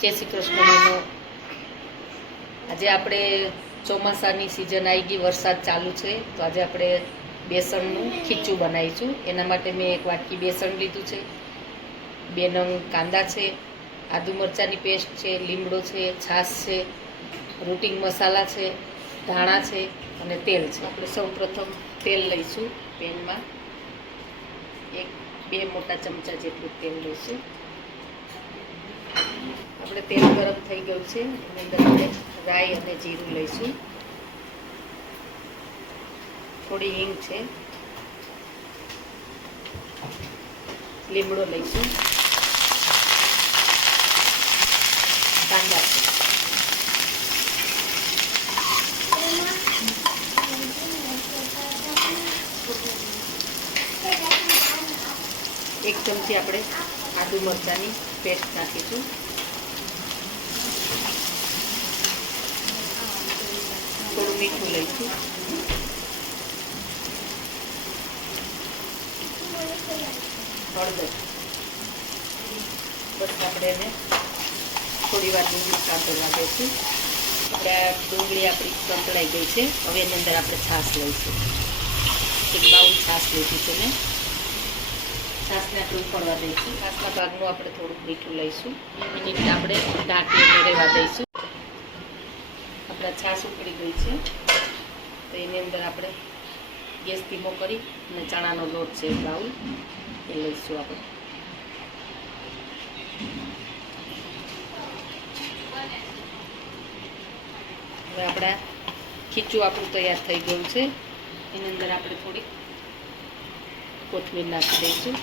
જય શ્રી કૃષ્ણનો આજે આપણે ચોમાસાની સિઝન આવી ગઈ, વરસાદ ચાલુ છે, તો આજે આપણે બેસનનું ખીચું બનાવીશું. એના માટે મેં એક વાટકી બેસન લીધું છે, બે નંગ કાંદા છે, આદુ મરચાંની પેસ્ટ છે, લીમડો છે, છાશ છે, રૂટિંગ મસાલા છે, ધાણા છે અને તેલ છે. આપણે સૌ પ્રથમ તેલ લઈશું પેનમાં. એક બે મોટા ચમચા જેટલું તેલ લઈશું. આપણે તેલ ગરમ થઈ ગયું છે. એની અંદર આપણે રાઈ અને જીરું લઈશું. થોડી હિંગ છે. લીમડો લઈશું. કાંદા એક ચમચી આપણે આદુ મરચાંની પેસ્ટ નાખીશું. મીઠું લઈશું હળદર. બસ આપણે એને થોડી વાર ડુંગળી સાંતળવા દઈશું આપણે ડુંગળી આપણી સંતળાઈ ગઈ છે. હવે એની અંદર આપણે છાશ લઈશું. એક બાઉલ છાશ લીધી છે મેં. છાસને આપણે ઉકળવા દઈશું. છાસના ભાગનું આપણે થોડુંક મીઠું લઈશું. મિનિટ આપણે ઢાંકીને રહેવા દઈશું. આપણા છાશ ઉકળી ગઈ છે. તો એની અંદર આપણે ગેસ ધીમો કરી અને ચણાનો લોટ છે, બાઉલ, એ લઈશું આપણે. હવે આપણા ખીચું આપણું તૈયાર થઈ ગયું છે. એની અંદર આપણે થોડીક કોથમીર નાખી દઈશું.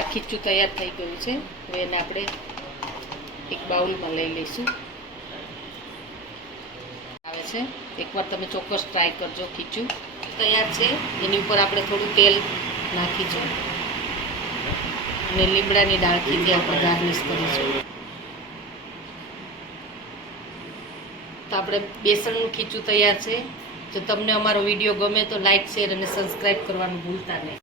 આપણા ખીચું તૈયાર થઈ ગયું છે. હવે એને આપણે એક બાઉલમાં લઈ લઈશું. આવે છે. એકવાર તમે ચોક્કસ ટ્રાય કરજો, ખીચું. તૈયાર છે. એની ઉપર આપણે થોડું તેલ નાખીશું. અને લીમડાની ડાળખીથી આપણે ગાર્નિશ કરીશું. તો આપણે બેસનનું ખીચું તૈયાર છે. જો તમને અમારો વીડિયો ગમે તો લાઇક શેર અને સબસ્ક્રાઈબ કરવાનું ભૂલતા નહીં.